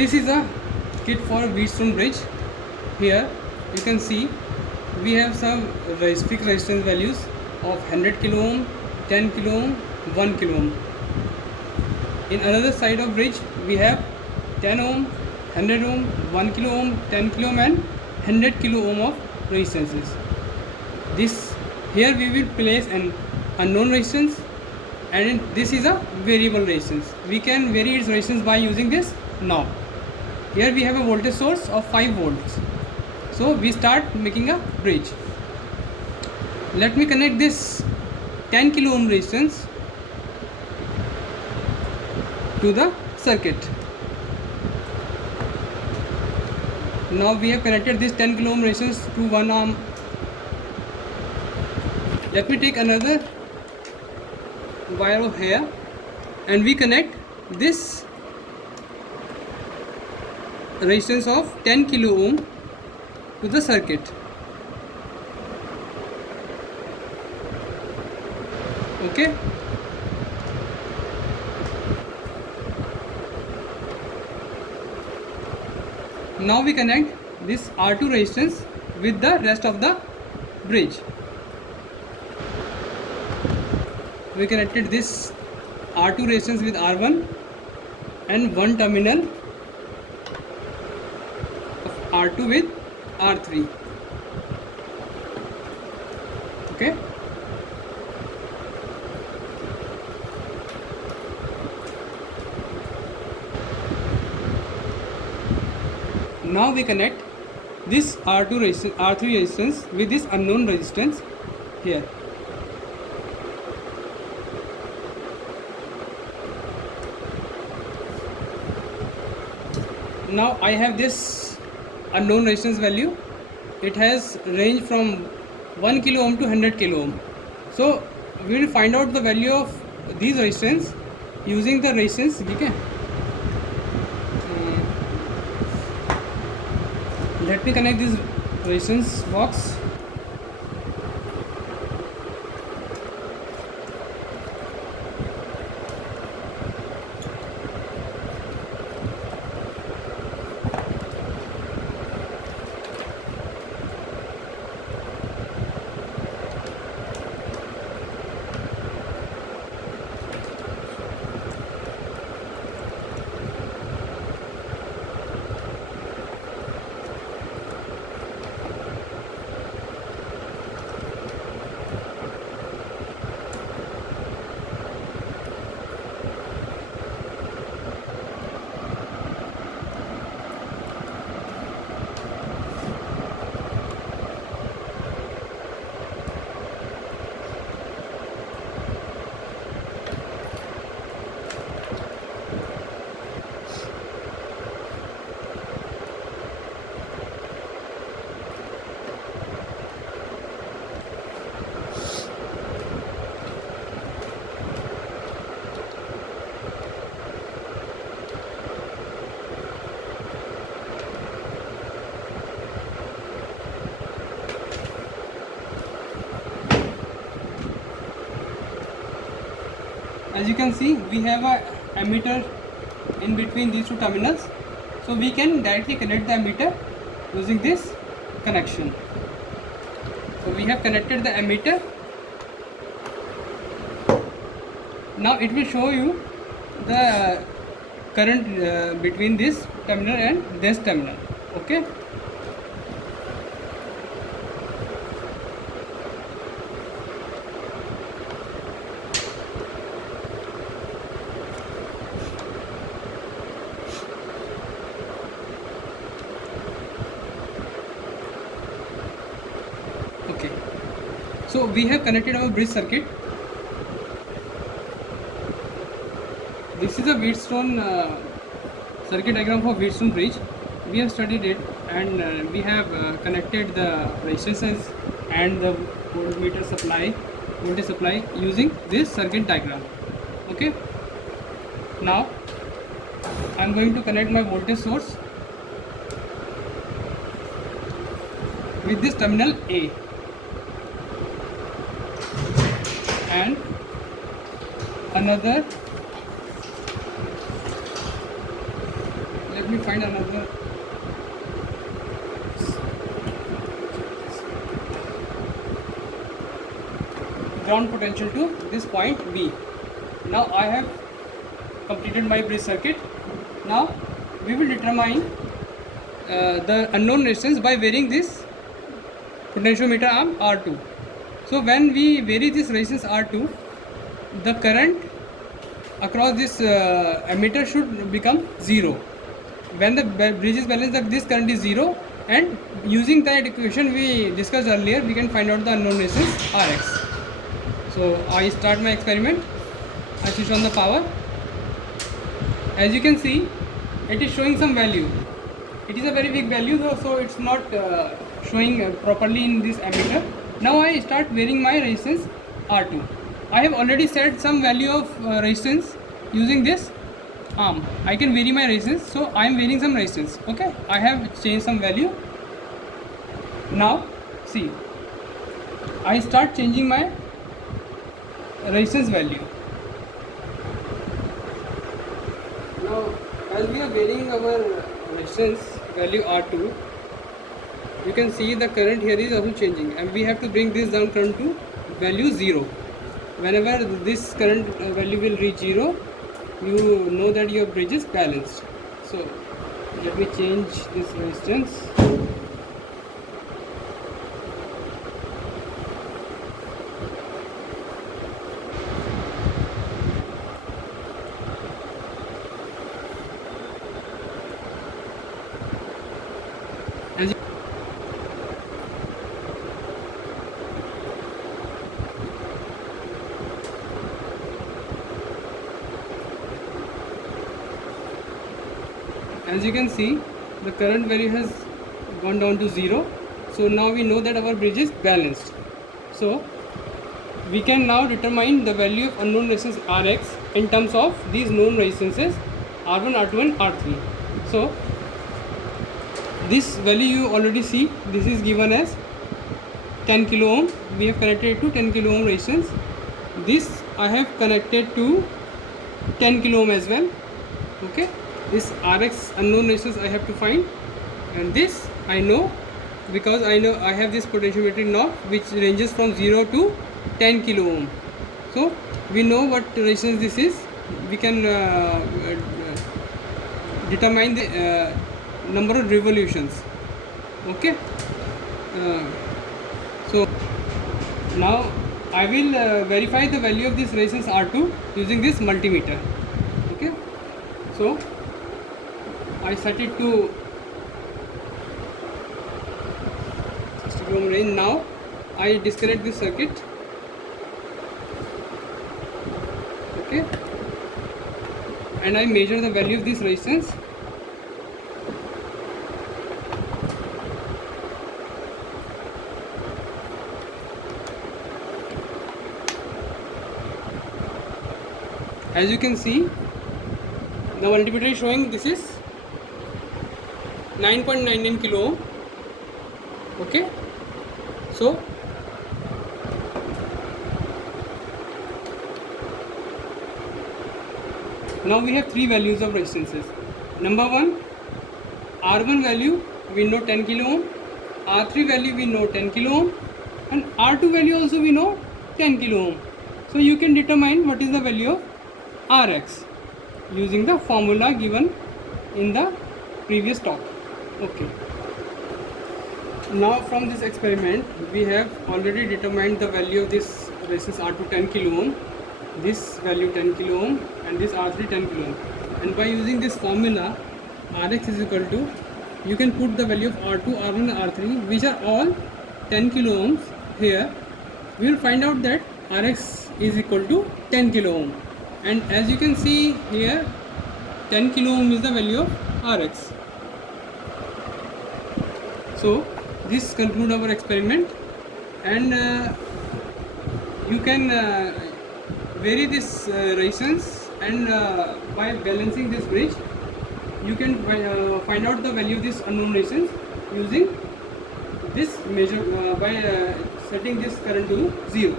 This is a kit for Wheatstone bridge. Here you can see we have some fixed resistance values of 100 kilo ohm, 10 kilo ohm, 1 kilo ohm. In another side of bridge we have 10 ohm, 100 ohm, 1 kilo ohm, 10 kilo ohm and 100 kilo ohm of resistances. Here we will place an unknown resistance, and this is a variable resistance. We can vary its resistance by using this knob. Here we have a voltage source of 5 volts. So we start making a bridge. Let me connect this 10 kilo ohm resistance to the circuit. Now we have connected this 10 kilo ohm resistance to 1 ohm. Let me take another wire here and we connect this resistance of 10 kilo ohm to the circuit. Okay. Now we connect this R2 resistance with the rest of the bridge. We connected this R2 resistance with R1 and one terminal of R2 with R3. Okay. Now we connect this R2 resistance, R3 resistance with this unknown resistance here. Now I have this unknown resistance value. It has range from 1 kilo ohm to 100 kilo ohm. So we will find out the value of these resistance using the resistance. Okay. Let me connect this resistance box. As you can see, we have a ammeter in between these two terminals, so we can directly connect the ammeter using this connection. So we have connected the ammeter. Now it will show you the current between this terminal and this terminal. Okay. Okay, so we have connected our bridge circuit. This is a Wheatstone circuit diagram for Wheatstone bridge. We have studied it, and we have connected the resistances and the voltmeter voltage supply using this circuit diagram. Okay, now I am going to connect my voltage source with this terminal A and another. Let let me find another. Ground potential to this point B. Now I have completed my bridge circuit. Now we will determine the unknown resistance by varying this potentiometer arm R2. So when we vary this resistance R2, the current across this ammeter should become 0. When the bridge is balanced, this current is 0, and using that equation we discussed earlier, we can find out the unknown resistance Rx. So I start my experiment. I switch on the power. As you can see, it is showing some value. It is a very big value though, so it's not showing properly in this ammeter. Now I start varying my resistance R2. I have already set some value of resistance using this arm. I can vary my resistance, so I am varying some resistance. Okay, I have changed some value. Now see, I start changing my resistance value. Now as we are varying our resistance value R2, you can see the current here is also changing, and we have to bring this down current to value 0. Whenever this current value will reach 0, you know that your bridge is balanced. So let me change this resistance. As you can see, the current value has gone down to 0. So now we know that our bridge is balanced. So we can now determine the value of unknown resistance Rx in terms of these known resistances R1, R2 and R3. So this value you already see, this is given as 10 kilo ohm. We have connected it to 10 kilo ohm resistance. This I have connected to 10 kilo ohm as well. Okay, this Rx unknown resistance I have to find, and this I know because I know I have this potentiometric knob which ranges from 0 to 10 kilo ohm. So we know what resistance this is. We can determine the number of revolutions. Okay, so now I will verify the value of this resistance R2 using this multimeter. Okay, so I set it to 60 kilo ohm range. Now I disconnect this circuit. Okay, and I measure the value of this resistance. As you can see, the multimeter is showing this is 9.99 kilo ohm. Okay, so now we have three values of resistances. Number one, R1 value we know 10 kilo ohm, R3 value we know 10 kilo ohm, and R2 value also we know 10 kilo ohm. So you can determine what is the value of Rx using the formula given in the previous talk. Okay, now from this experiment we have already determined the value of this resistance R2 10 kilo ohm, this value 10 kilo ohm, and this R3 10 kilo ohm. And by using this formula, Rx is equal to, you can put the value of R2, R1 and R3 which are all 10 kilo ohms here. We will find out that Rx is equal to 10 kilo ohm. And as you can see here, 10 kilo ohm is the value of Rx. So this concludes our experiment, and you can vary this resistance, and by balancing this bridge you can find out the value of this unknown resistance using this measure by setting this current to 0.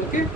Okay.